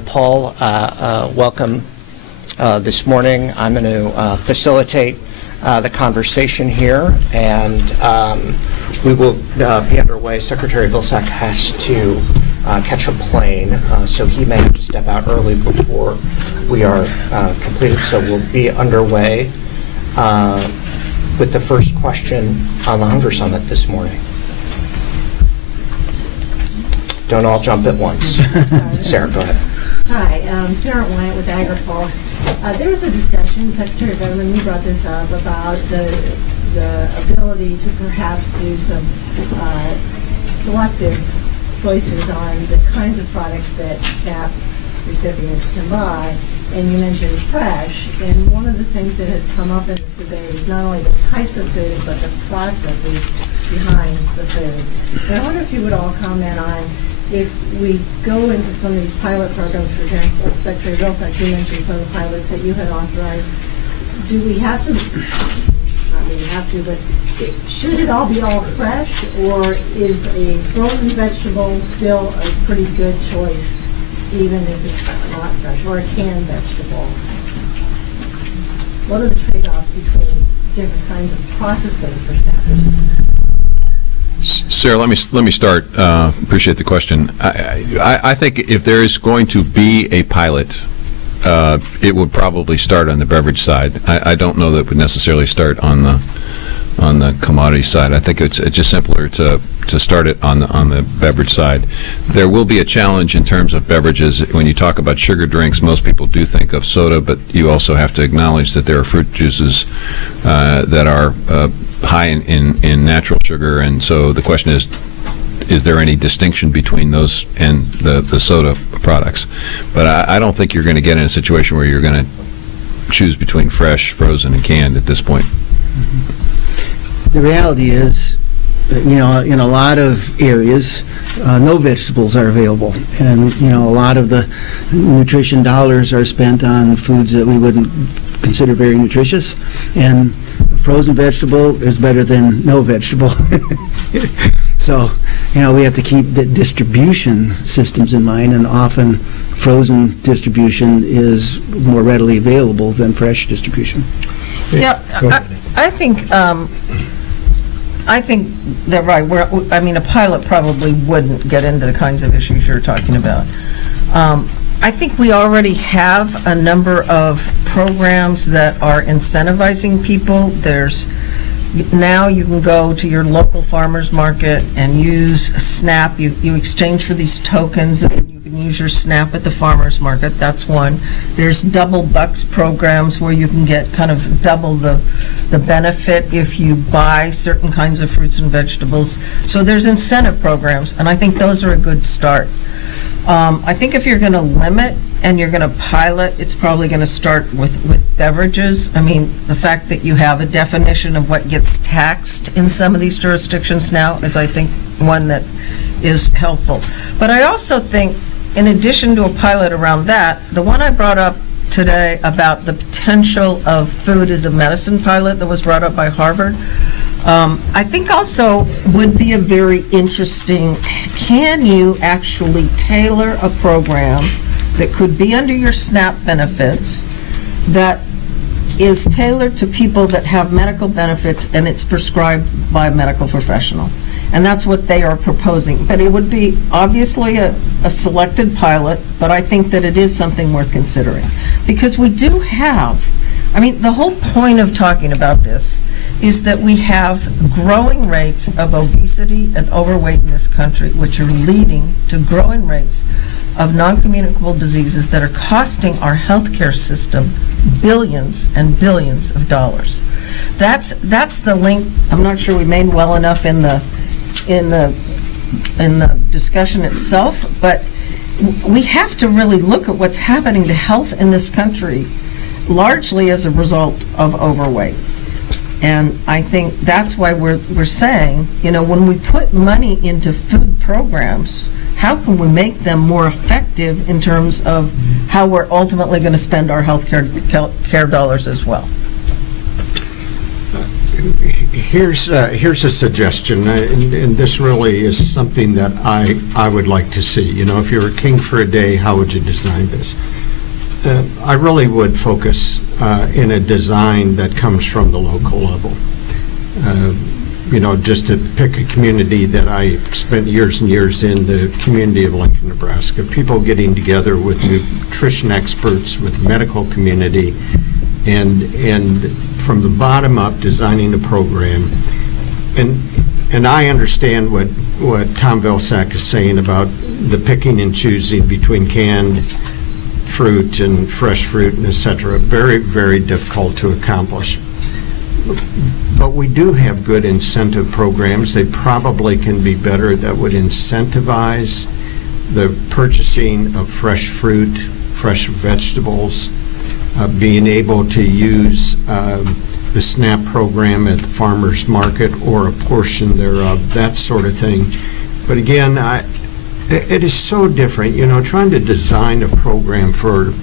Paul, welcome this morning. I'm going to facilitate the conversation here, and we will be underway. Secretary Vilsack has to catch a plane, so he may have to step out early before we are completed. So we'll be underway with the first question on the Hunger Summit this morning. Don't all jump at once. Sarah, go ahead. Hi, Sarah Wyant with AgriPulse. There was a discussion, Secretary Veneman, you brought this up, about the ability to perhaps do some selective choices on the kinds of products that SNAP recipients can buy. And you mentioned fresh, and one of the things that has come up in this debate is not only the types of food, but the processes behind the food. And I wonder if you would all comment on, if we go into some of these pilot programs, for example, Secretary Vilsack, you mentioned some of the pilots that you had authorized, do we have to, not really have to, but should it all be all fresh, or is a frozen vegetable still a pretty good choice, even if it's not fresh, or a canned vegetable? What are the trade-offs between different kinds of processing for staffers? Sarah, let me start. Appreciate the question. I think if there is going to be a pilot, it would probably start on the beverage side. I don't know that it would necessarily start on the commodity side. I think it's just simpler to start it on the beverage side. There will be a challenge in terms of beverages. When you talk about sugar drinks, most people do think of soda, but you also have to acknowledge that there are fruit juices that are high in natural sugar, and so the question is there any distinction between those and the soda products? But I don't think you're going to get in a situation where you're going to choose between fresh, frozen, and canned at this point. The reality is, in a lot of areas, no vegetables are available, and a lot of the nutrition dollars are spent on foods that we wouldn't consider very nutritious, and a frozen vegetable is better than no vegetable. So, we have to keep the distribution systems in mind, and often frozen distribution is more readily available than fresh distribution. Yeah, I think they're right. A pilot probably wouldn't get into the kinds of issues you're talking about. I think we already have a number of programs that are incentivizing people. Now you can go to your local farmer's market and use SNAP. You exchange for these tokens, and you can use your SNAP at the farmer's market. That's one. There's double bucks programs where you can get kind of double the benefit if you buy certain kinds of fruits and vegetables. So there's incentive programs, and I think those are a good start. I think if you're going to limit and you're going to pilot, it's probably going to start with beverages. I mean, the fact that you have a definition of what gets taxed in some of these jurisdictions now is, I think, one that is helpful. But I also think, in addition to a pilot around that, the one I brought up today about the potential of food as a medicine pilot that was brought up by Harvard, I think also would be a very interesting, can you actually tailor a program that could be under your SNAP benefits that is tailored to people that have medical benefits, and it's prescribed by a medical professional? And that's what they are proposing. But it would be obviously a selected pilot, but I think that it is something worth considering. Because we do have, the whole point of talking about this is that we have growing rates of obesity and overweight in this country, which are leading to growing rates of non-communicable diseases that are costing our healthcare system billions and billions of dollars. That's the link. I'm not sure we made well enough in the discussion itself, but we have to really look at what's happening to health in this country, largely as a result of overweight. And I think that's why we're saying, when we put money into food programs, how can we make them more effective in terms of how we're ultimately going to spend our health care dollars as well? Here's a suggestion, and this really is something that I would like to see. You know, if you were king for a day, how would you design this? I really would focus in a design that comes from the local level. You know, just to pick a community that I spent years and years in, the community of Lincoln, Nebraska, people getting together with nutrition experts, with the medical community, and from the bottom up designing a program. And I understand what Tom Vilsack is saying about the picking and choosing between canned fruit and fresh fruit and et cetera. Very, very difficult to accomplish. But we do have good incentive programs. They probably can be better that would incentivize the purchasing of fresh fruit, fresh vegetables, being able to use the SNAP program at the farmer's market or a portion thereof, that sort of thing. But again, it is so different, you know, trying to design a program for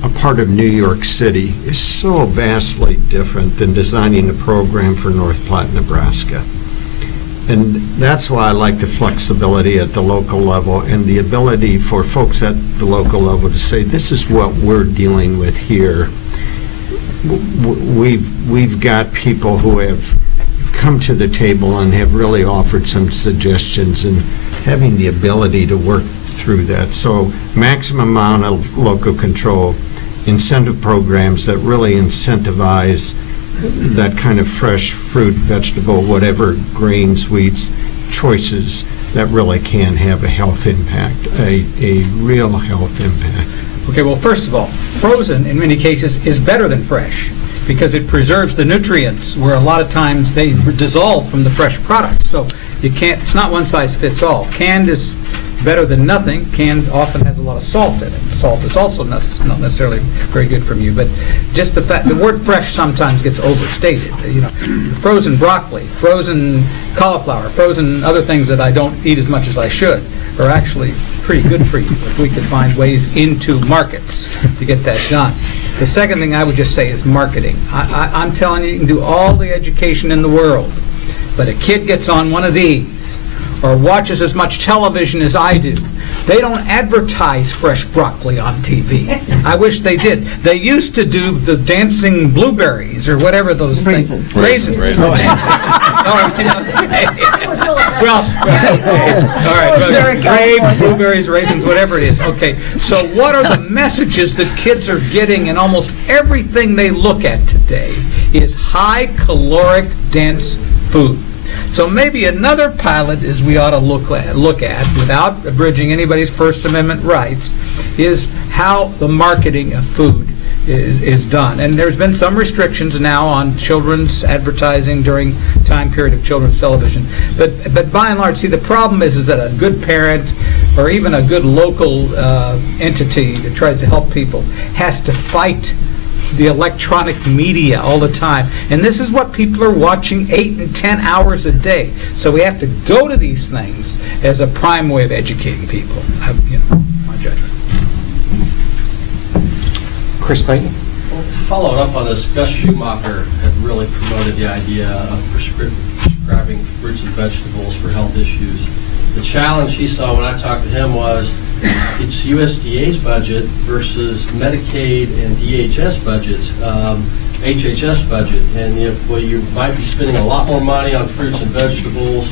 a part of New York City is so vastly different than designing a program for North Platte, Nebraska. And that's why I like the flexibility at the local level and the ability for folks at the local level to say, this is what we're dealing with here. We've got people who have come to the table and have really offered some suggestions, and having the ability to work through that. So maximum amount of local control, incentive programs that really incentivize that kind of fresh fruit, vegetable, whatever, grains, wheats, choices that really can have a health impact, a real health impact. Okay, well, first of all, frozen in many cases is better than fresh because it preserves the nutrients where a lot of times they dissolve from the fresh product. So you can't, it's not one size fits all. Canned is better than nothing. Canned often has a lot of salt in it. Salt is also not necessarily very good for you, but just the fact, the word fresh sometimes gets overstated. You know, frozen broccoli, frozen cauliflower, frozen other things that I don't eat as much as I should are actually pretty good for you if we could find ways into markets to get that done. The second thing I would just say is marketing. I'm telling you, you can do all the education in the world, but a kid gets on one of these or watches as much television as I do, they don't advertise fresh broccoli on TV. I wish they did. They used to do the dancing blueberries or whatever those Raisins. things. Raisins. Well, all right. Grapes, blueberries, raisins, whatever it is. Okay. So what are the messages that kids are getting in almost everything they look at today is high caloric, dense food. So maybe another pilot is we ought to look at, without abridging anybody's First Amendment rights, is how the marketing of food is done. And there's been some restrictions now on children's advertising during time period of children's television. But by and large, see, the problem is that a good parent or even a good local entity that tries to help people has to fight the electronic media all the time. And this is what people are watching 8 and 10 hours a day. So we have to go to these things as a prime way of educating people. My judgment. Chris Clayton? Following up on this, Gus Schumacher had really promoted the idea of prescribing fruits and vegetables for health issues. The challenge he saw when I talked to him was it's USDA's budget versus Medicaid and DHS budget, HHS budget. And you might be spending a lot more money on fruits and vegetables.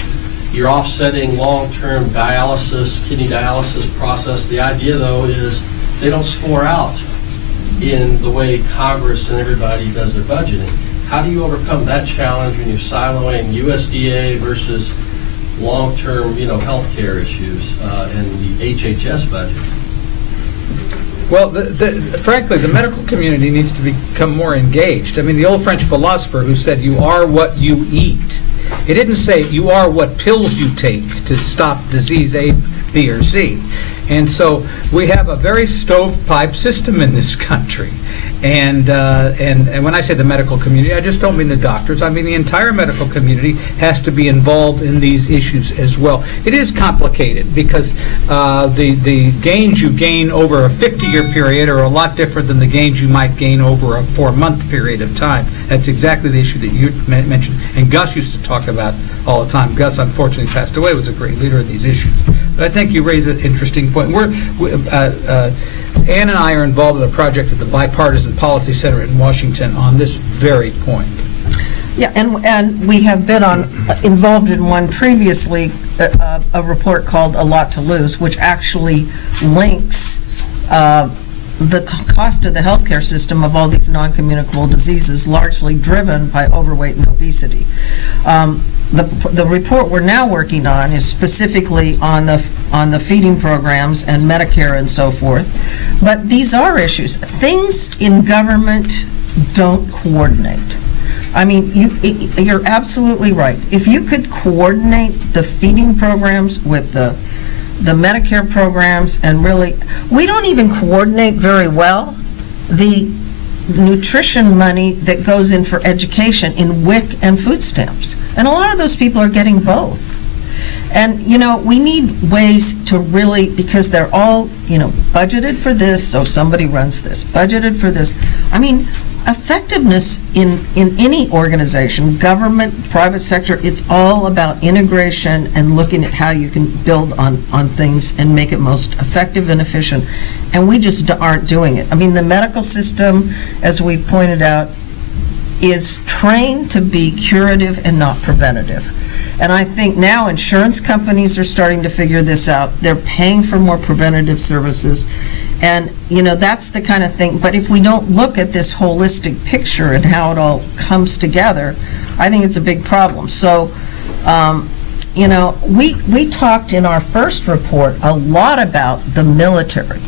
You're offsetting long-term dialysis, kidney dialysis process. The idea, though, is they don't score out in the way Congress and everybody does their budgeting. How do you overcome that challenge when you're siloing USDA versus long-term, health care issues and the HHS budget? Well, frankly, the medical community needs to become more engaged. I mean, the old French philosopher who said, you are what you eat. It didn't say you are what pills you take to stop disease A, B, or C. And so we have a very stovepipe system in this country. And when I say the medical community, I just don't mean the doctors. I mean the entire medical community has to be involved in these issues as well. It is complicated because the gains you gain over a 50-year period are a lot different than the gains you might gain over a 4-month period of time. That's exactly the issue that you mentioned. And Gus used to talk about all the time. Gus, unfortunately, passed away, was a great leader in these issues. But I think you raise an interesting point. Ann and I are involved in a project at the Bipartisan Policy Center in Washington on this very point. Yeah, and we have been involved in one previously, a report called A Lot to Lose, which actually links the cost of the healthcare system of all these non-communicable diseases, largely driven by overweight and obesity. The report we're now working on is specifically on the feeding programs and Medicare and so forth. But these are issues. Things in government don't coordinate. I mean, you're absolutely right. If you could coordinate the feeding programs with the Medicare programs, and really, we don't even coordinate very well the nutrition money that goes in for education in WIC and food stamps. And a lot of those people are getting both. And, you know, we need ways to really, because they're all, you know, budgeted for this, so somebody runs this, budgeted for this. I mean, effectiveness in any organization, government, private sector, it's all about integration and looking at how you can build on things and make it most effective and efficient. And we just aren't doing it. I mean, the medical system, as we pointed out, is trained to be curative and not preventative. And I think now insurance companies are starting to figure this out. They're paying for more preventative services. And, you know, that's the kind of thing. But if we don't look at this holistic picture and how it all comes together, I think it's a big problem. So, you know, we talked in our first report a lot about the military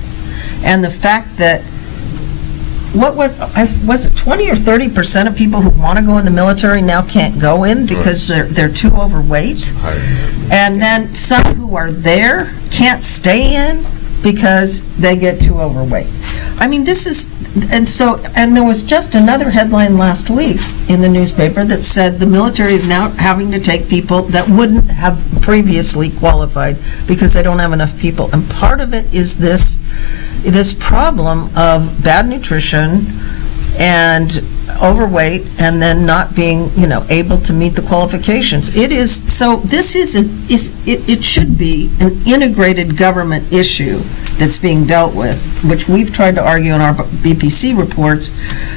and the fact that was it 20 or 30% of people who want to go in the military now can't go in because they're too overweight, and then some who are there can't stay in because they get too overweight. I mean, this is, and there was just another headline last week in the newspaper that said the military is now having to take people that wouldn't have previously qualified because they don't have enough people. And part of it is this problem of bad nutrition and overweight, and then not being, you know, able to meet the qualifications. It is so. This it should be an integrated government issue that's being dealt with, which we've tried to argue in our BPC reports.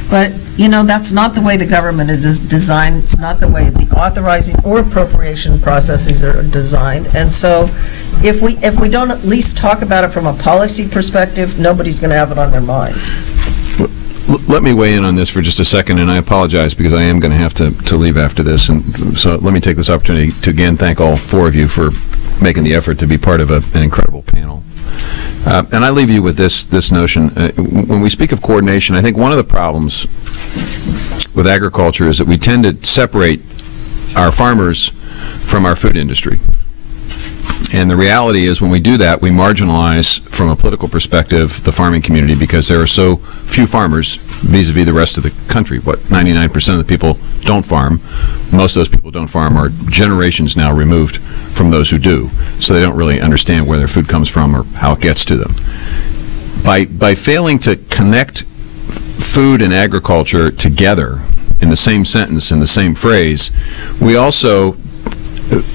But you know, that's not the way the government is designed. It's not the way the authorizing or appropriation processes are designed. And so, if we don't at least talk about it from a policy perspective, nobody's going to have it on their minds. Let me weigh in on this for just a second, and I apologize because I am going to have to leave after this. And so let me take this opportunity to again thank all four of you for making the effort to be part of an incredible panel. And I leave you with this notion. When we speak of coordination, I think one of the problems with agriculture is that we tend to separate our farmers from our food industry. And the reality is, when we do that, we marginalize, from a political perspective, the farming community, because there are so few farmers vis-a-vis the rest of the country. 99% of the people don't farm. Most of those people who don't farm are generations now removed from those who do, so they don't really understand where their food comes from or how it gets to them. By failing to connect food and agriculture together in the same sentence, in the same phrase, we also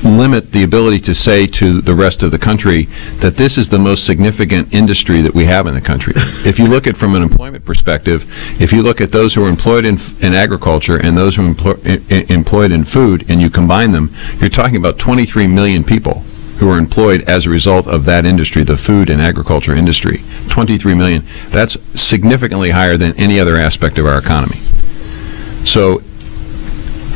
limit the ability to say to the rest of the country that this is the most significant industry that we have in the country. If you look at it from an employment perspective, if you look at those who are employed in agriculture and those who are employed in food, and you combine them, you're talking about 23 million people who are employed as a result of that industry, the food and agriculture industry. 23 million. That's significantly higher than any other aspect of our economy. So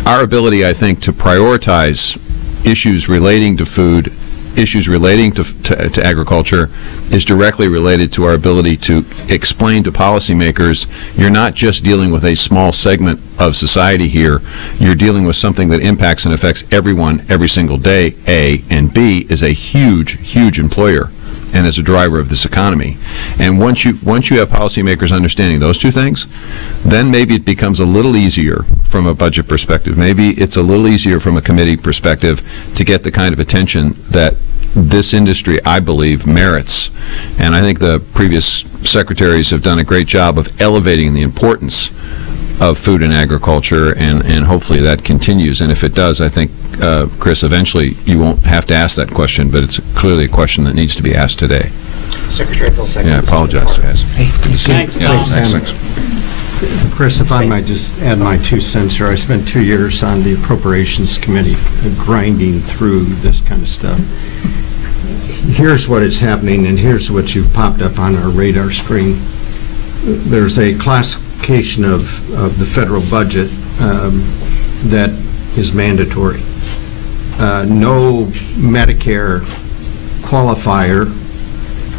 our ability, I think, to prioritize issues relating to food, issues relating to agriculture, is directly related to our ability to explain to policymakers, you're not just dealing with a small segment of society here, you're dealing with something that impacts and affects everyone every single day, A, and B, is a huge, huge employer and as a driver of this economy. And once you have policymakers understanding those two things, then maybe it becomes a little easier from a budget perspective. Maybe it's a little easier from a committee perspective to get the kind of attention that this industry, I believe, merits. And I think the previous secretaries have done a great job of elevating the importance of food and agriculture, and hopefully that continues. And if it does, I think, Chris, eventually you won't have to ask that question, but it's clearly a question that needs to be asked today. Secretary Vilsack. Yeah, I apologize, guys. Thanks, Tom. Thanks. Chris, if I might just add my 2 cents here. I spent 2 years on the Appropriations Committee grinding through this kind of stuff. Here's what is happening, and here's what you've popped up on our radar screen. There's a classification of the federal budget that is mandatory. No Medicare qualifier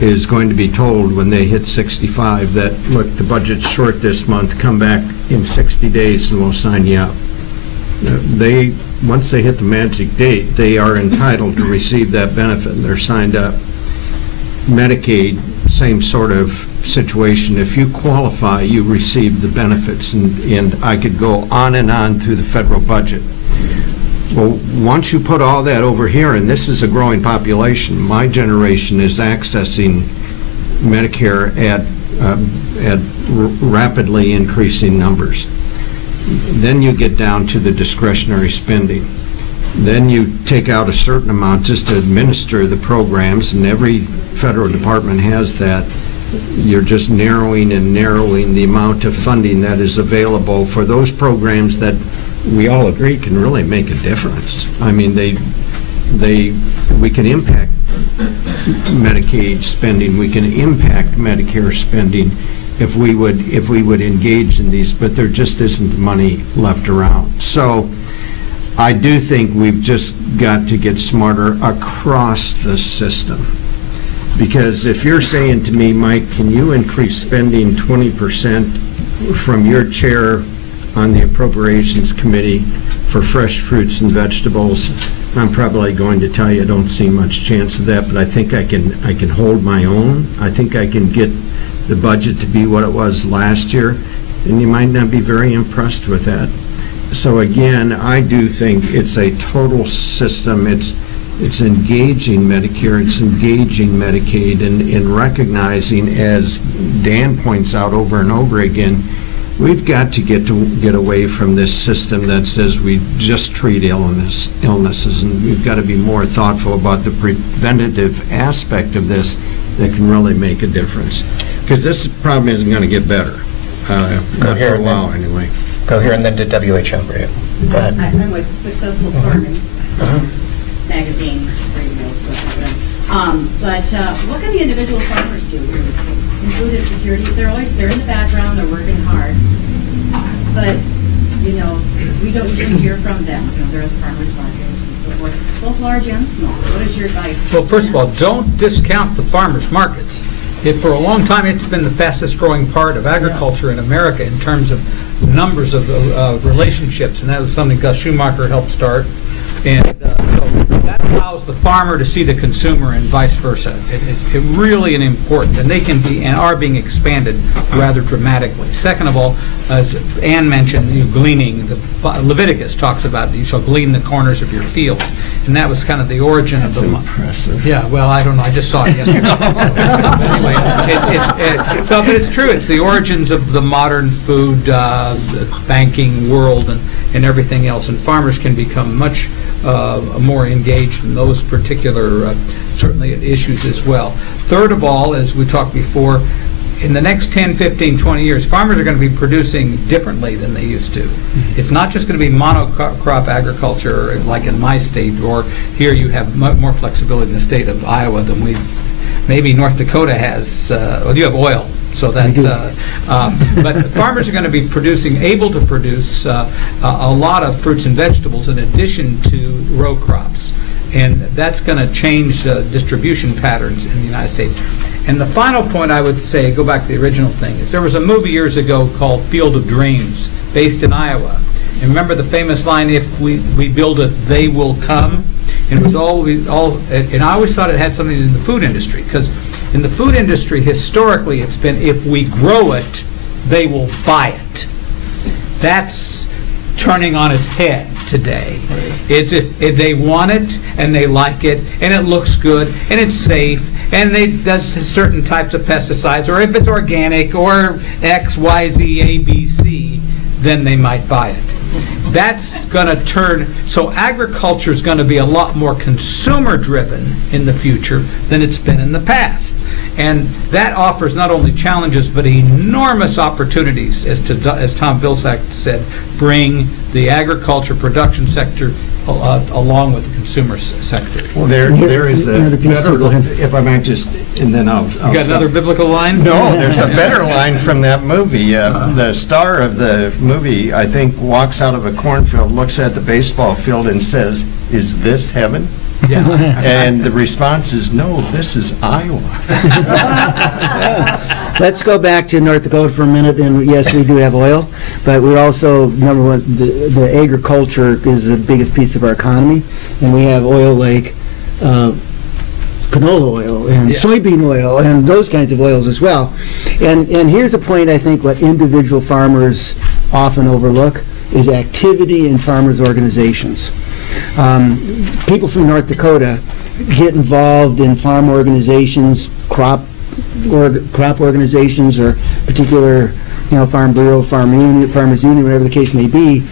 is going to be told when they hit 65 that, look, the budget's short this month, come back in 60 days and we'll sign you up. Once they hit the magic date, they are entitled to receive that benefit, and they're signed up. Medicaid, same sort of situation. If you qualify, you receive the benefits, and I could go on and on through the federal budget. Well, once you put all that over here, and this is a growing population, my generation is accessing Medicare at rapidly increasing numbers. Then you get down to the discretionary spending. Then you take out a certain amount just to administer the programs, and every federal department has that. You're just narrowing and narrowing the amount of funding that is available for those programs that we all agree can really make a difference. I mean, we can impact Medicaid spending, we can impact Medicare spending if we would engage in these, but there just isn't money left around. So I do think we've just got to get smarter across the system. Because if you're saying to me, Mike, can you increase spending 20% from your chair on the Appropriations Committee for fresh fruits and vegetables, I'm probably going to tell you I don't see much chance of that, but I think I can hold my own. I think I can get the budget to be what it was last year, and you might not be very impressed with that. So again, I do think it's a total system. It's engaging Medicare, it's engaging Medicaid, and recognizing, as Dan points out over and over again, we've got to get away from this system that says we just treat illnesses, and we've got to be more thoughtful about the preventative aspect of this that can really make a difference. Because this problem isn't going to get better. Not for a while, anyway. Go here and then to WHO. Go ahead. I'm with Successful Farming magazine. But what can the individual farmers do in this case? Food insecurity, they're in the background, they're working hard. But, we don't usually hear from them. They're at the farmers markets and so forth, both large and small. What is your advice? Well, first of all, don't discount the farmers markets. For a long time, it's been the fastest growing part of agriculture in America in terms of numbers of relationships, and that was something Gus Schumacher helped start. And so that allows the farmer to see the consumer and vice versa. It's really an important, and they can be and are being expanded rather dramatically. Second of all, as Ann mentioned, gleaning. Leviticus talks about you shall glean the corners of your fields, and that was kind of the origin of the. Impressive. Yeah, well, I don't know. I just saw it yesterday. Anyway, but it's true. It's the origins of the modern food banking world and everything else, and farmers can become much more engaged in those particular certainly issues as well. Third of all, as we talked before, in the next 10, 15, 20 years, farmers are going to be producing differently than they used to. It's not just going to be monocrop agriculture like in my state, or here you have more flexibility in the state of Iowa than maybe North Dakota has. Well, you have oil. So that, but farmers are going to be able to produce a lot of fruits and vegetables in addition to row crops, and that's going to change distribution patterns in the United States. And the final point I would say, go back to the original thing, is there was a movie years ago called Field of Dreams, based in Iowa. And remember the famous line, "If we build it, they will come." And it was and I always thought it had something to do in the food industry, because In the food industry, historically, it's been if we grow it, they will buy it. That's turning on its head today. It's if they want it and they like it and it looks good and it's safe and it does certain types of pesticides, or if it's organic or X, Y, Z, A, B, C, then they might buy it. That's going to turn, so agriculture is going to be a lot more consumer driven in the future than it's been in the past. And that offers not only challenges but enormous opportunities, as Tom Vilsack said, bring the agriculture production sector along with the consumer sector. Well, there is a better, if I might just, and then I'll You got stop. another biblical line? No, there's a better line from that movie. The star of the movie, I think, walks out of a cornfield, looks at the baseball field and says, "Is this heaven?" Yeah. And the response is, "No, this is Iowa." Let's go back to North Dakota for a minute, and yes, we do have oil, but we're also, number one, the agriculture is the biggest piece of our economy, and we have oil like canola oil and soybean oil and those kinds of oils as well. And here's a point I think what individual farmers often overlook is activity in farmers' organizations. People from North Dakota get involved in farm organizations, crop organizations, or particular, farm bureau, farm union, farmers union, whatever the case may be,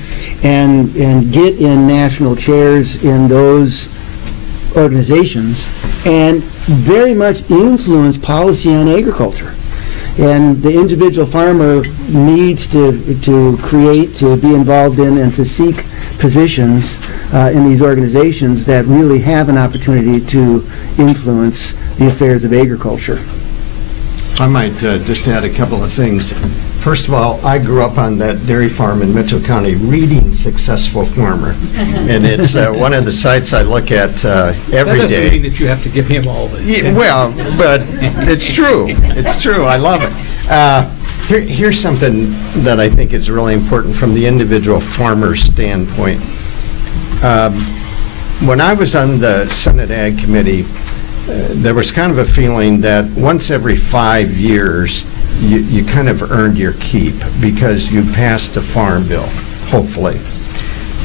and get in national chairs in those organizations and very much influence policy on agriculture. And the individual farmer needs to create, to be involved in, and to seek positions in these organizations that really have an opportunity to influence the affairs of agriculture. I might just add a couple of things. First of all, I grew up on that dairy farm in Mitchell County, reading Successful Farmer. And it's one of the sites I look at every day. That doesn't mean that you have to give him all the attention. Well, but it's true. It's true. I love it. Here's something that I think is really important from the individual farmer's standpoint. When I was on the Senate Ag Committee, there was kind of a feeling that once every 5 years, you kind of earned your keep because you passed a farm bill, hopefully.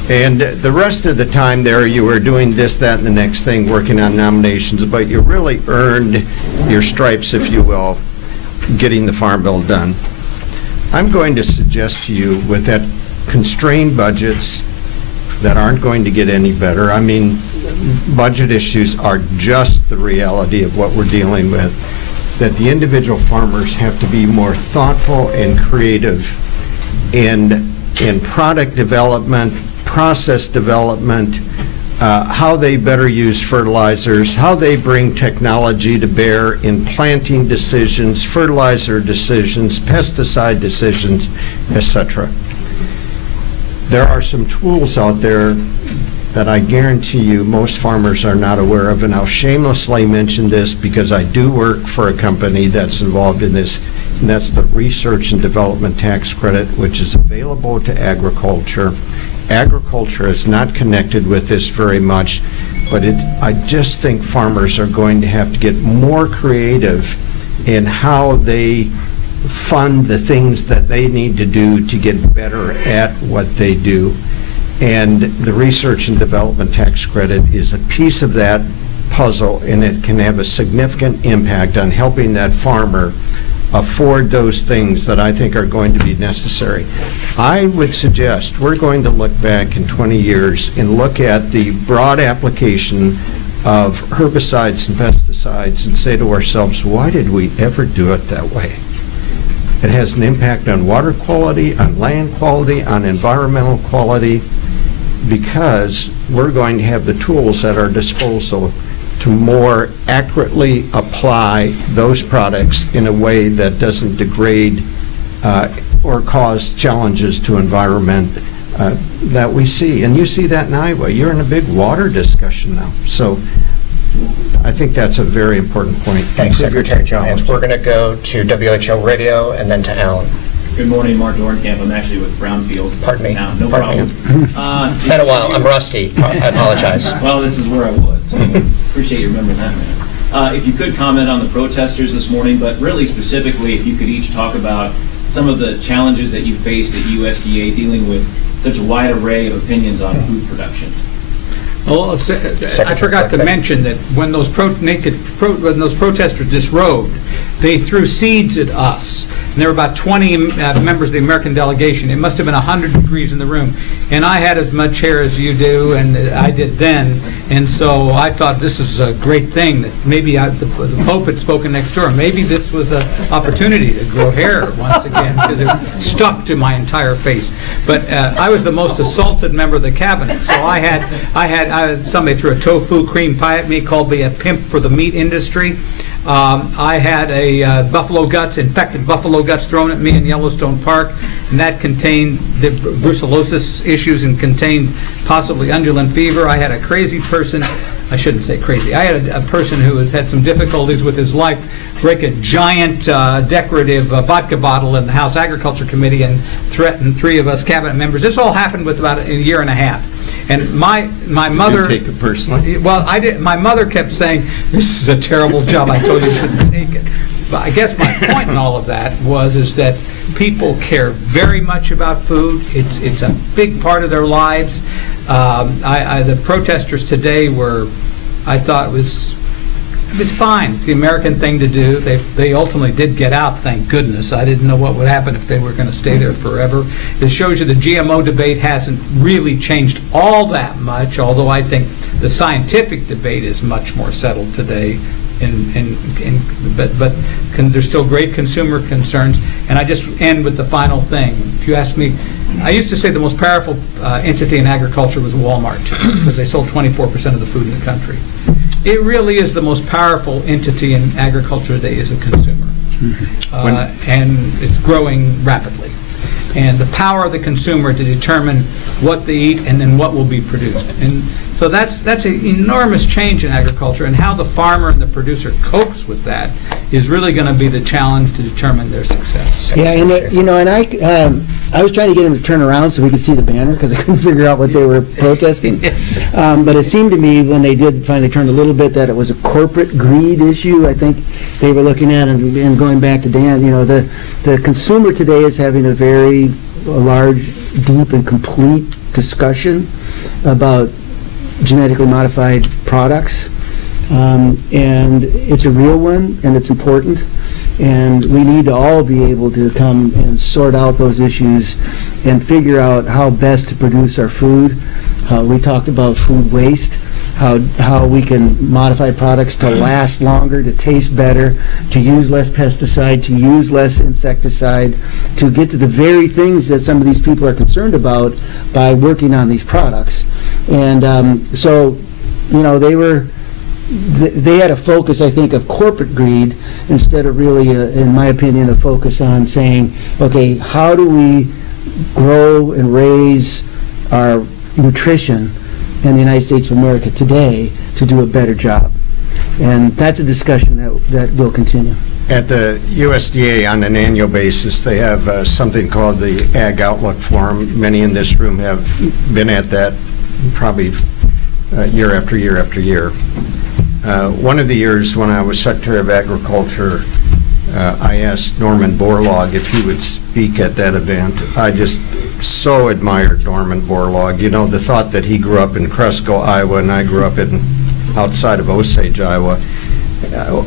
And the rest of the time there, you were doing this, that, and the next thing, working on nominations, but you really earned your stripes, if you will, getting the farm bill done. I'm going to suggest to you, with that constrained budgets that aren't going to get any better, I mean, budget issues are just the reality of what we're dealing with, that the individual farmers have to be more thoughtful and creative in product development, process development, how they better use fertilizers, how they bring technology to bear in planting decisions, fertilizer decisions, pesticide decisions, etc. There are some tools out there that I guarantee you most farmers are not aware of, and I'll shamelessly mention this because I do work for a company that's involved in this, and that's the Research and Development Tax Credit, which is available to agriculture. Agriculture is not connected with this very much, but I just think farmers are going to have to get more creative in how they fund the things that they need to do to get better at what they do. And the Research and Development Tax Credit is a piece of that puzzle, and it can have a significant impact on helping that farmer afford those things that I think are going to be necessary. I would suggest we're going to look back in 20 years and look at the broad application of herbicides and pesticides and say to ourselves, why did we ever do it that way? It has an impact on water quality, on land quality, on environmental quality, because we're going to have the tools at our disposal to more accurately apply those products in a way that doesn't degrade or cause challenges to environment that we see. And you see that in Iowa. You're in a big water discussion now. So I think that's a very important point. Thanks, Secretary Johanns. We're going to go to WHO Radio and then to Alan. Good morning, Mark Dornkamp. I'm actually with Brownfield. Pardon me. No Pardon problem. It's been a while. I'm rusty. I apologize. Well, this is where I was. So appreciate you remembering that, If you could comment on the protesters this morning, but really specifically, if you could each talk about some of the challenges that you faced at USDA dealing with such a wide array of opinions on food production. Well, I forgot to mention that when those protesters disrobed, they threw seeds at us. And there were about 20 members of the American delegation. It must have been 100 degrees in the room. And I had as much hair as you do, and I did then. And so I thought this is a great thing, that maybe the Pope had spoken next door. Maybe this was an opportunity to grow hair once again, because it stuck to my entire face. But I was the most assaulted member of the cabinet. So I had somebody threw a tofu cream pie at me, called me a pimp for the meat industry. I had a infected buffalo guts thrown at me in Yellowstone Park, and that contained the brucellosis issues and contained possibly undulant fever. I had a crazy person, I shouldn't say crazy, I had a person who has had some difficulties with his life break a giant decorative vodka bottle in the House Agriculture Committee and threaten 3 of us cabinet members. This all happened with about a year and a half. And my mother... You take it personally? Well, I did. My mother kept saying, "This is a terrible job. I told you you shouldn't take it." But I guess my point in all of that is that people care very much about food. It's a big part of their lives. The protesters today I thought it was fine. It's the American thing to do. They ultimately did get out, thank goodness. I didn't know what would happen if they were going to stay there forever. It shows you the GMO debate hasn't really changed all that much, although I think the scientific debate is much more settled today. But there's still great consumer concerns. And I just end with the final thing. If you ask me, I used to say the most powerful entity in agriculture was Walmart, because they sold 24% of the food in the country. It really is the most powerful entity in agriculture today is the consumer. And it's growing rapidly. And the power of the consumer to determine what they eat and then what will be produced. And so that's an enormous change in agriculture, and how the farmer and the producer copes with that is really going to be the challenge to determine their success. Yeah, and I was trying to get him to turn around so we could see the banner, because I couldn't figure out what they were protesting. But it seemed to me when they did finally turn a little bit that it was a corporate greed issue. I think they were looking at, and going back to Dan, the consumer today is having a very large, deep, and complete discussion about genetically modified products, and it's a real one, and it's important, and we need to all be able to come and sort out those issues and figure out how best to produce our food. We talked about food waste, how we can modify products to last longer, to taste better, to use less pesticide, to use less insecticide, to get to the very things that some of these people are concerned about by working on these products. And so, they had a focus, I think, of corporate greed instead of really, in my opinion, a focus on saying, okay, how do we grow and raise our nutrition in the United States of America today to do a better job? And that's a discussion that will continue. At the USDA, on an annual basis, they have something called the Ag Outlook Forum. Many in this room have been at that probably year after year after year. One of the years when I was Secretary of Agriculture, I asked Norman Borlaug if he would speak at that event. I just so admired Norman Borlaug. The thought that he grew up in Cresco, Iowa, and I grew up outside of Osage, Iowa,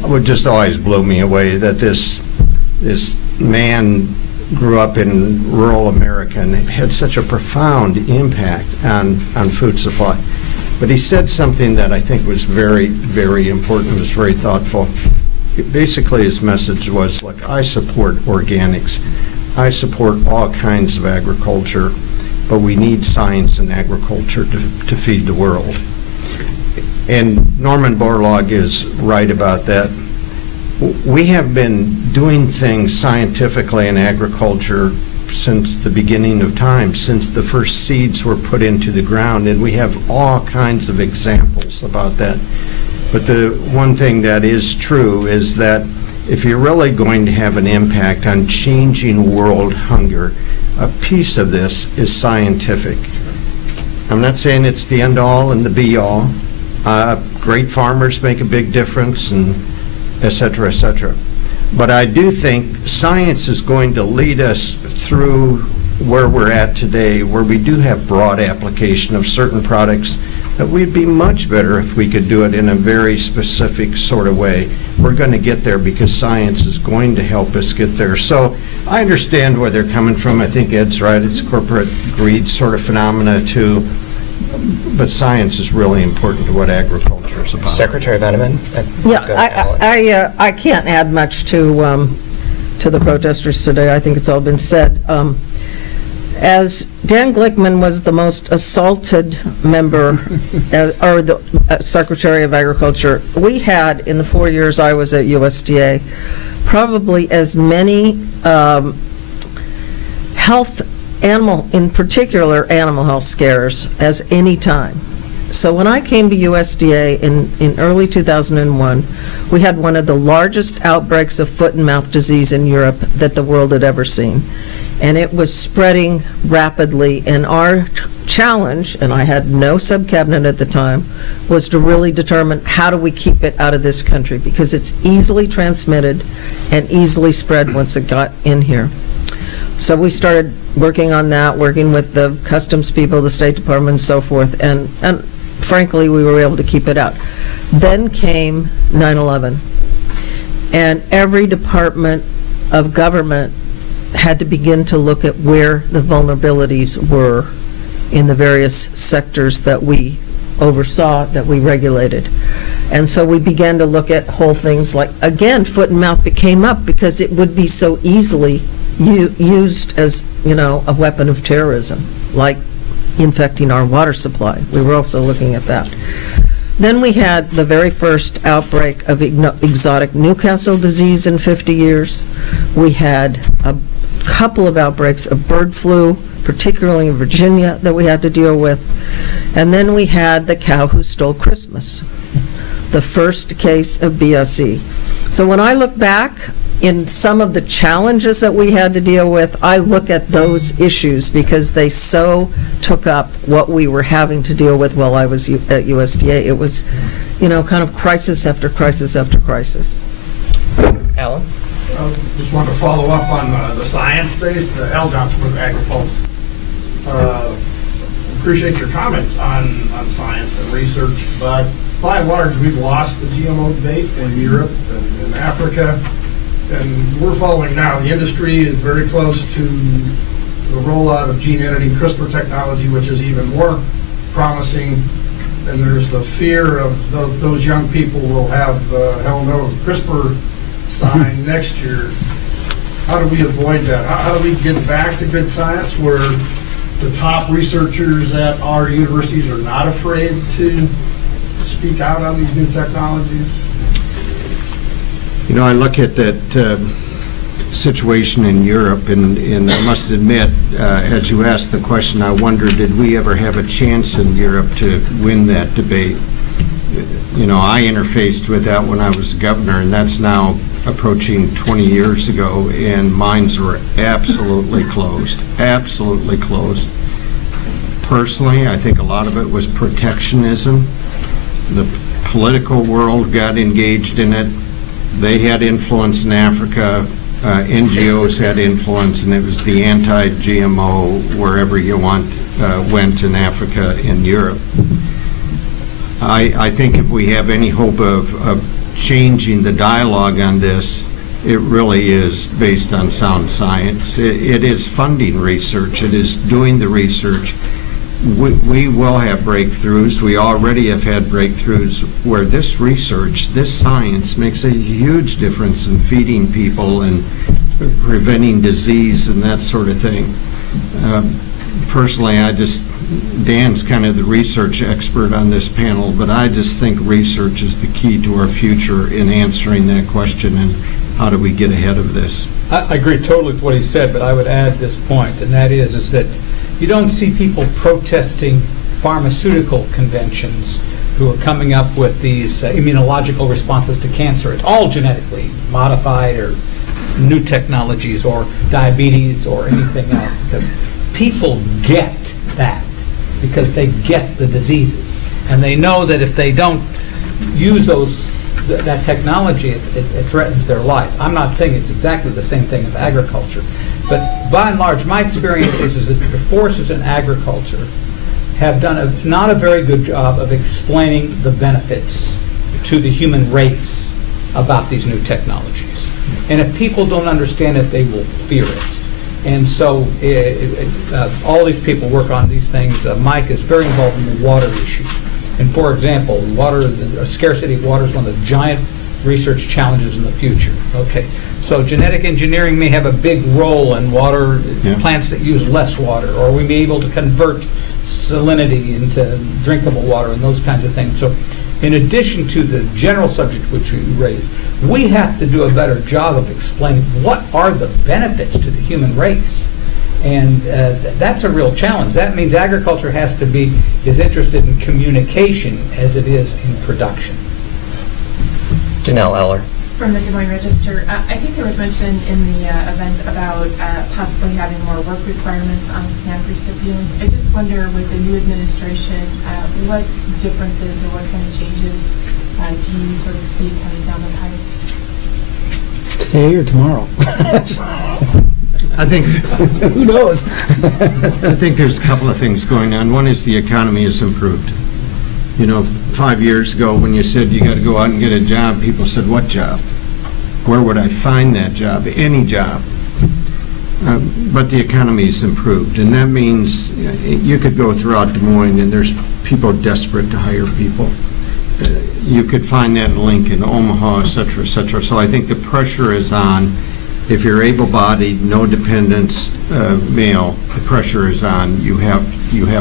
would just always blow me away, that this man grew up in rural America and had such a profound impact on food supply. But he said something that I think was very, very important, was very thoughtful. Basically, his message was, look, I support organics. I support all kinds of agriculture, but we need science in agriculture to feed the world. And Norman Borlaug is right about that. We have been doing things scientifically in agriculture since the beginning of time, since the first seeds were put into the ground, and we have all kinds of examples about that. But the one thing that is true is that if you're really going to have an impact on changing world hunger, a piece of this is scientific. I'm not saying it's the end-all and the be-all. great farmers make a big difference, and et cetera, et cetera. But I do think science is going to lead us through where we're at today, where we do have broad application of certain products, that we'd be much better if we could do it in a very specific sort of way. We're going to get there because science is going to help us get there. So I understand where they're coming from. I think Ed's right. It's corporate greed sort of phenomena too. But science is really important to what agriculture is about. Secretary Veneman? Yeah, I can't add much to the protesters today. I think it's all been said. As Dan Glickman was the most assaulted member, or the Secretary of Agriculture, we had, in the 4 years I was at USDA, probably as many in particular animal health scares as any time. So when I came to USDA in early 2001, we had one of the largest outbreaks of foot and mouth disease in Europe that the world had ever seen. And it was spreading rapidly, and our challenge, and I had no sub-cabinet at the time, was to really determine how do we keep it out of this country, because it's easily transmitted and easily spread once it got in here. So we started working on that, working with the customs people, the State Department, and so forth, and frankly, we were able to keep it out. Then came 9/11, and every department of government had to begin to look at where the vulnerabilities were in the various sectors that we oversaw, that we regulated. And so we began to look at whole things like, again, foot and mouth came up because it would be so easily used as, a weapon of terrorism, like infecting our water supply. We were also looking at that. Then we had the very first outbreak of exotic Newcastle disease in 50 years. We had a couple of outbreaks of bird flu, particularly in Virginia, that we had to deal with. And then we had the cow who stole Christmas, the first case of BSE. So when I look back in some of the challenges that we had to deal with, I look at those issues because they so took up what we were having to deal with while I was at USDA. It was, kind of crisis after crisis after crisis. Alan? Just wanted to follow up on the science-based, Al Johnson with AgriPulse. Appreciate your comments on science and research, but by and large, we've lost the GMO debate in Europe and in Africa, and we're following now. The industry is very close to the rollout of gene editing CRISPR technology, which is even more promising. And there's the fear of those young people will have, hell no, CRISPR sign next year. How do we avoid that? How do we get back to good science where the top researchers at our universities are not afraid to speak out on these new technologies? I look at that situation in Europe, and I must admit, as you asked the question, I wonder, did we ever have a chance in Europe to win that debate? I interfaced with that when I was governor, and that's now approaching 20 years ago, and minds were absolutely closed, absolutely closed. Personally, I think a lot of it was protectionism. The political world got engaged in it. They had influence in Africa. NGOs had influence, and it was the anti-GMO wherever you went in Africa and Europe. I think if we have any hope of changing the dialogue on this, it really is based on sound science. It is funding research. It is doing the research. We will have breakthroughs. We already have had breakthroughs where this research, this science, makes a huge difference in feeding people and preventing disease and that sort of thing. Personally, Dan's kind of the research expert on this panel, but I just think research is the key to our future in answering that question and how do we get ahead of this. I agree totally with what he said, but I would add this point, and that is that you don't see people protesting pharmaceutical conventions who are coming up with these immunological responses to cancer. It's all genetically modified or new technologies or diabetes or anything else, because people get that, because they get the diseases. And they know that if they don't use that technology, it threatens their life. I'm not saying it's exactly the same thing with agriculture, but by and large, my experience is that the forces in agriculture have done not a very good job of explaining the benefits to the human race about these new technologies. And if people don't understand it, they will fear it. And so all these people work on these things. Mike is very involved in the water issue. And for example, the scarcity of water is one of the giant research challenges in the future. Okay, so genetic engineering may have a big role in water, plants that use less water, or we may be able to convert salinity into drinkable water and those kinds of things. So in addition to the general subject which you raised, we have to do a better job of explaining what are the benefits to the human race. And that's a real challenge. That means agriculture has to be as interested in communication as it is in production. Janelle Eller. From the Des Moines Register, I think there was mention in the event about possibly having more work requirements on SNAP recipients. I just wonder, with the new administration, what differences or what kind of changes do you sort of see coming down the pipe? Today or tomorrow? I think, who knows? I think there's a couple of things going on. One is the economy has improved. 5 years ago when you said you got to go out and get a job, people said, what job? Where would I find that job? Any job. But the economy has improved, and that means you could go throughout Des Moines and there's people desperate to hire people. You could find that in Lincoln, Omaha, et cetera, et cetera. So I think the pressure is on. If you're able-bodied, no dependents, male, the pressure is on. You have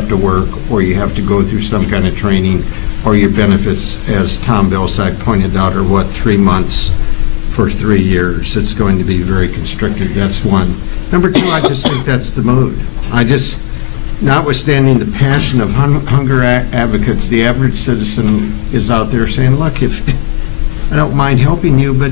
to work, or you have to go through some kind of training, or your benefits, as Tom Vilsack pointed out, are 3 months for 3 years. It's going to be very constricted. That's one. Number two, I just think that's the mood. Notwithstanding the passion of hunger advocates, the average citizen is out there saying, look, if I don't mind helping you, but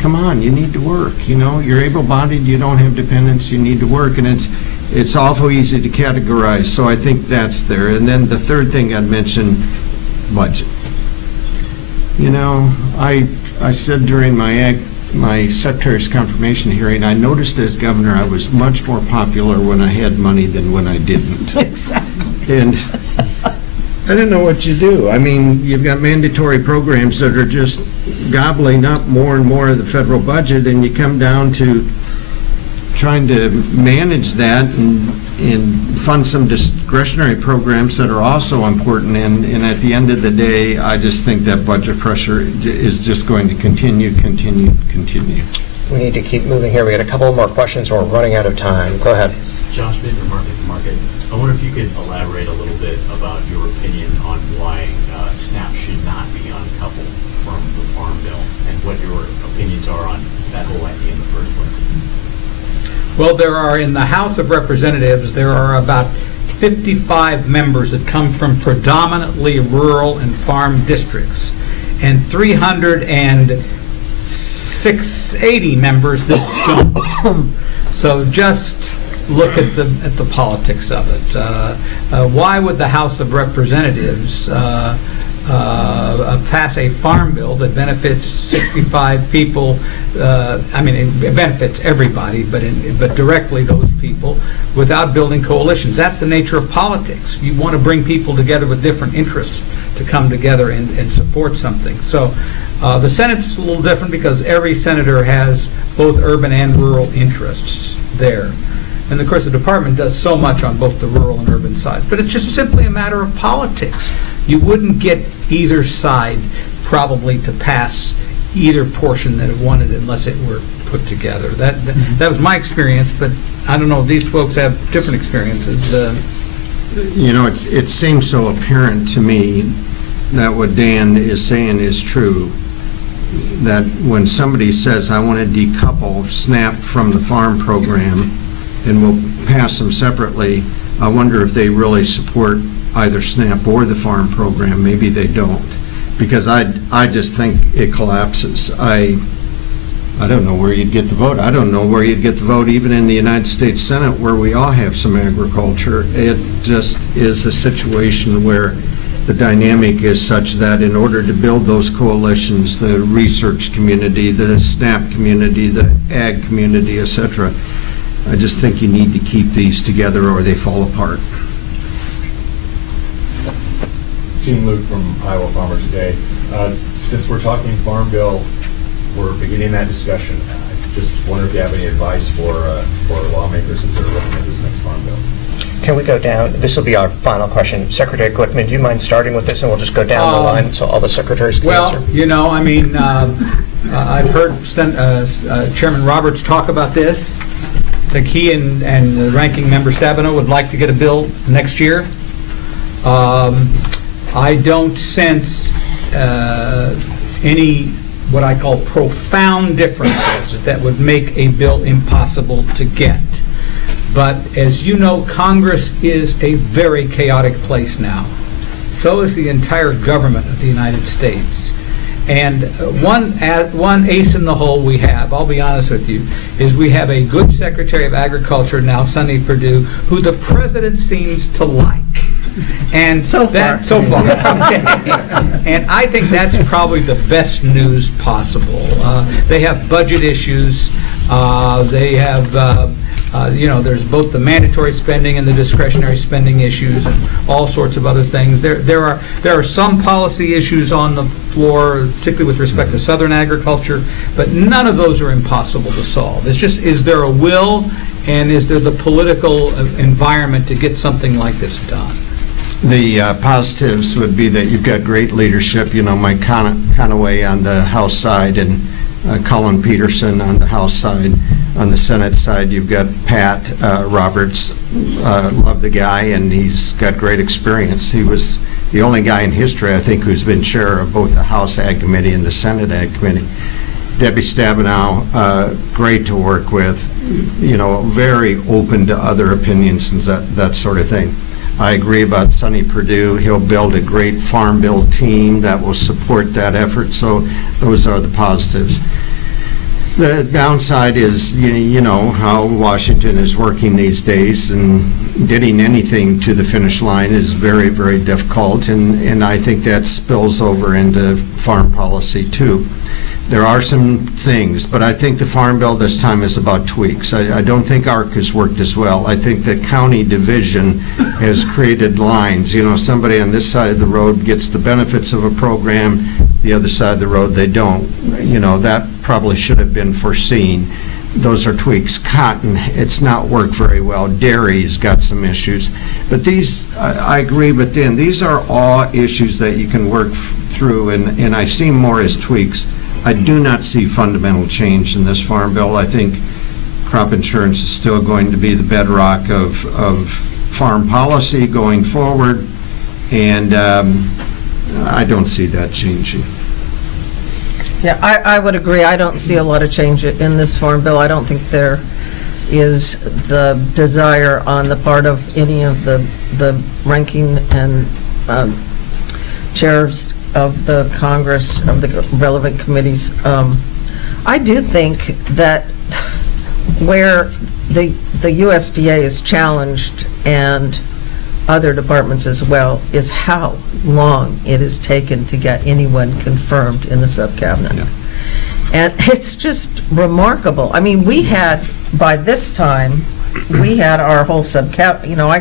come on, you need to work. You're able-bodied, you don't have dependents, you need to work, and it's awful easy to categorize. So I think that's there. And then the third thing I'd mention, budget. I said during my secretary's confirmation hearing, I noticed as governor I was much more popular when I had money than when I didn't. Exactly. And I didn't know what you do. I mean, you've got mandatory programs that are just gobbling up more and more of the federal budget, and you come down to trying to manage that and fund some discretionary programs that are also important. And at the end of the day, I just think that budget pressure is just going to continue. We need to keep moving here. We got a couple more questions, or we're running out of time. Go ahead. Josh Bittner, Market to Market. I wonder if you could elaborate a little bit about your opinion on why SNAP should not be uncoupled from the Farm Bill, and what your opinions are on that whole idea in the first place. Well, there are, in the House of Representatives, there are about 55 members that come from predominantly rural and farm districts, and 380 members that don't. So just look at the politics of it. Why would the House of Representatives pass a farm bill that benefits 65 people? It benefits everybody, but directly those people, without building coalitions. That's the nature of politics. You want to bring people together with different interests to come together and support something. So the Senate's a little different because every senator has both urban and rural interests there. And of course the department does so much on both the rural and urban sides. But it's just simply a matter of politics. You wouldn't get either side probably to pass either portion that it wanted unless it were put together. That was my experience, but I don't know, these folks have different experiences. It seems so apparent to me that what Dan is saying is true, that when somebody says, I want to decouple SNAP from the farm program and we'll pass them separately, I wonder if they really support either SNAP or the farm program. Maybe they don't, because I just think it collapses. I don't know where you'd get the vote. I don't know where you'd get the vote even in the United States Senate, where we all have some agriculture. It just is a situation where the dynamic is such that in order to build those coalitions, the research community, the SNAP community, the ag community, etc., I just think you need to keep these together or they fall apart. Gene Luke from Iowa Farmer Today. Since we're talking Farm Bill, we're beginning that discussion. I just wonder if you have any advice for lawmakers as they're looking at this next Farm Bill. Can we go down? This will be our final question. Secretary Glickman, do you mind starting with this, and we'll just go down the line so all the secretaries can answer? Well, you know, I mean, I've heard Chairman Roberts talk about this. I think he and the ranking member Stabenow would like to get a bill next year. I don't sense any what I call profound differences that would make a bill impossible to get. But as you know, Congress is a very chaotic place now. So is the entire government of the United States. And one ace in the hole we have, I'll be honest with you, is we have a good Secretary of Agriculture now, Sonny Perdue, who the President seems to like. And so far. Okay. And I think that's probably the best news possible. They have budget issues. They have, there's both the mandatory spending and the discretionary spending issues and all sorts of other things. There are some policy issues on the floor, particularly with respect to Southern agriculture, but none of those are impossible to solve. It's just, is there a will and is there the political environment to get something like this done? The positives would be that you've got great leadership. You know, Mike Conaway on the House side and Colin Peterson on the House side. On the Senate side, you've got Pat Roberts. Love the guy, and he's got great experience. He was the only guy in history, I think, who's been chair of both the House Ag Committee and the Senate Ag Committee. Debbie Stabenow, great to work with. You know, very open to other opinions and that sort of thing. I agree about Sonny Perdue. He'll build a great Farm Bill team that will support that effort. So those are the positives. The downside is, you know, how Washington is working these days, and getting anything to the finish line is very, very difficult, and I think that spills over into farm policy too. There are some things, but I think the Farm Bill this time is about tweaks. I don't think ARC has worked as well. I think the county division has created lines. You know, somebody on this side of the road gets the benefits of a program, the other side of the road they don't. You know, that probably should have been foreseen. Those are tweaks. Cotton, it's not worked very well. Dairy's got some issues. But these, I agree, but then these are all issues that you can work through, and I see more as tweaks. I do not see fundamental change in this Farm Bill. I think crop insurance is still going to be the bedrock of farm policy going forward, and I don't see that changing. Yeah, I would agree. I don't see a lot of change in this Farm Bill. I don't think there is the desire on the part of any of the ranking and chairs of the Congress, of the relevant committees. I do think that where the USDA is challenged, and other departments as well, is how long it has taken to get anyone confirmed in the sub-cabinet. Yeah. And it's just remarkable. I mean, we had, by this time, we had our whole sub-cabinet, you know,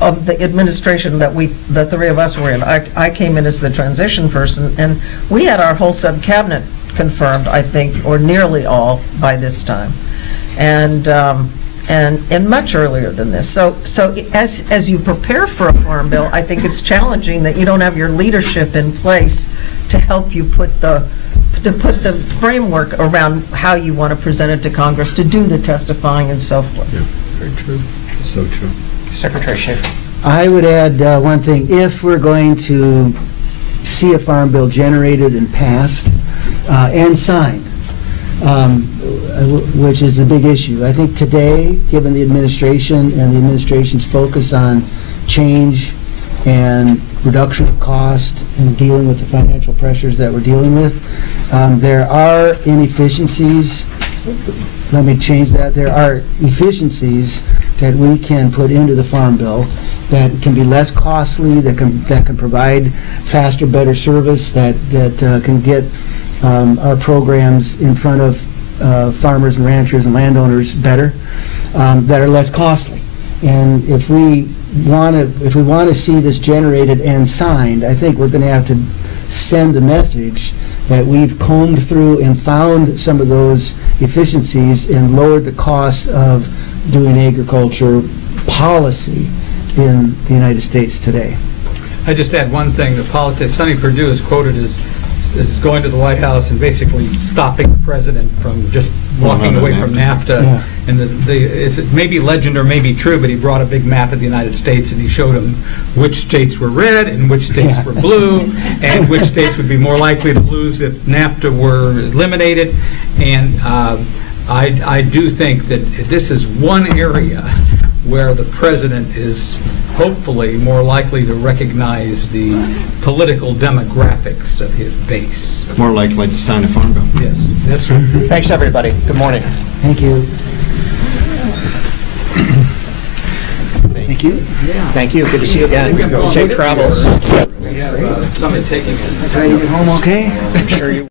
of the administration that the three of us were in. I came in as the transition person, and we had our whole sub-cabinet confirmed, I think, or nearly all by this time, and much earlier than this. So as you prepare for a Farm Bill, I think it's challenging that you don't have your leadership in place to help you put the framework around how you want to present it to Congress, to do the testifying and so forth. Yeah, very true. So true. Secretary Schafer. I would add one thing. If we're going to see a Farm Bill generated and passed and signed, which is a big issue, I think today, given the administration and the administration's focus on change and reduction of cost and dealing with the financial pressures that we're dealing with, there are inefficiencies let me change that. There are efficiencies that we can put into the Farm Bill that can be less costly, that can provide faster, better service, that can get our programs in front of farmers and ranchers and landowners better, that are less costly. And if we want to see this generated and signed, I think we're going to have to send the message that we've combed through and found some of those efficiencies and lowered the cost of doing agriculture policy in the United States today. I just add one thing. The politics, Sonny Perdue is quoted as going to the White House and basically stopping the president from just walking away from NAFTA. Yeah. And it may be legend or may be true, but he brought a big map of the United States and he showed him which states were red and which states were blue and which states would be more likely to lose if NAFTA were eliminated. And I do think that this is one area where the president is hopefully more likely to recognize the political demographics of his base. More likely to sign a farm bill. Yes, that's right. Thanks, everybody. Good morning. Thank you. Thank you. Thank you. Good to see you again. Safe travels. We have somebody taking us. Ready to get home okay? I'm sure you